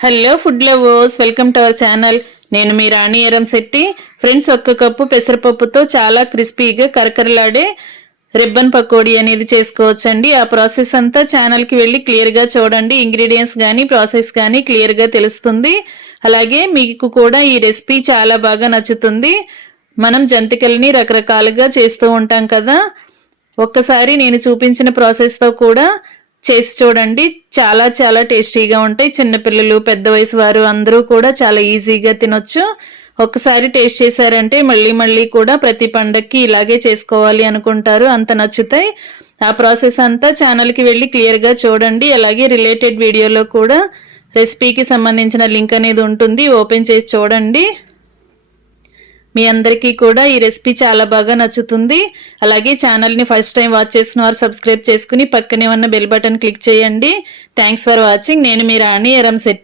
Hello food lovers, welcome to our channel. నేను మీ రాణి Eramsetti. Friends, 1 cup పెసరపప్పుతో చాలా క్రిస్పీగా కరకరలాడే రిబ్బన్ పకోడీ అనేది చేసుకోవచ్చండి. ఆ ప్రాసెస్ అంతా ఛానల్కి వెళ్ళి క్లియర్గా చూడండి. ఇంగ్రీడియంట్స్ కానీ ప్రాసెస్ కానీ క్లియర్గా తెలుస్తుంది. అలాగే మీకు కూడా ఈ రెసిపీ చాలా బాగా నచ్చుతుంది. మనం జంతికల్ని రకరకాలుగా చేస్తూ ఉంటాం కదా, ఒక్కసారి నేను చూపించిన ప్రాసెస్తో కూడా చేసి చూడండి. చాలా చాలా టేస్టీగా ఉంటాయి. చిన్నపిల్లలు, పెద్ద వయసు వారు అందరూ కూడా చాలా ఈజీగా తినొచ్చు. ఒక్కసారి టేస్ట్ చేశారంటే మళ్ళీ మళ్ళీ కూడా ప్రతి పండక్కి ఇలాగే చేసుకోవాలి అనుకుంటారు, అంత నచ్చుతాయి. ఆ ప్రాసెస్ అంతా ఛానల్కి వెళ్ళి క్లియర్గా చూడండి. అలాగే రిలేటెడ్ వీడియోలో కూడా రెసిపీకి సంబంధించిన లింక్ అనేది ఉంటుంది, ఓపెన్ చేసి చూడండి. మీ అందరికీ కూడా ఈ రెసిపీ చాలా బాగా నచ్చుతుంది. అలాగే ఛానల్ని ఫస్ట్ టైం వాచ్ చేసిన వారు సబ్స్క్రైబ్ చేసుకుని పక్కనే ఉన్న బెల్ బటన్ క్లిక్ చేయండి. Thanks for watching. నేను మీ రాణి ఎరంశెట్టి.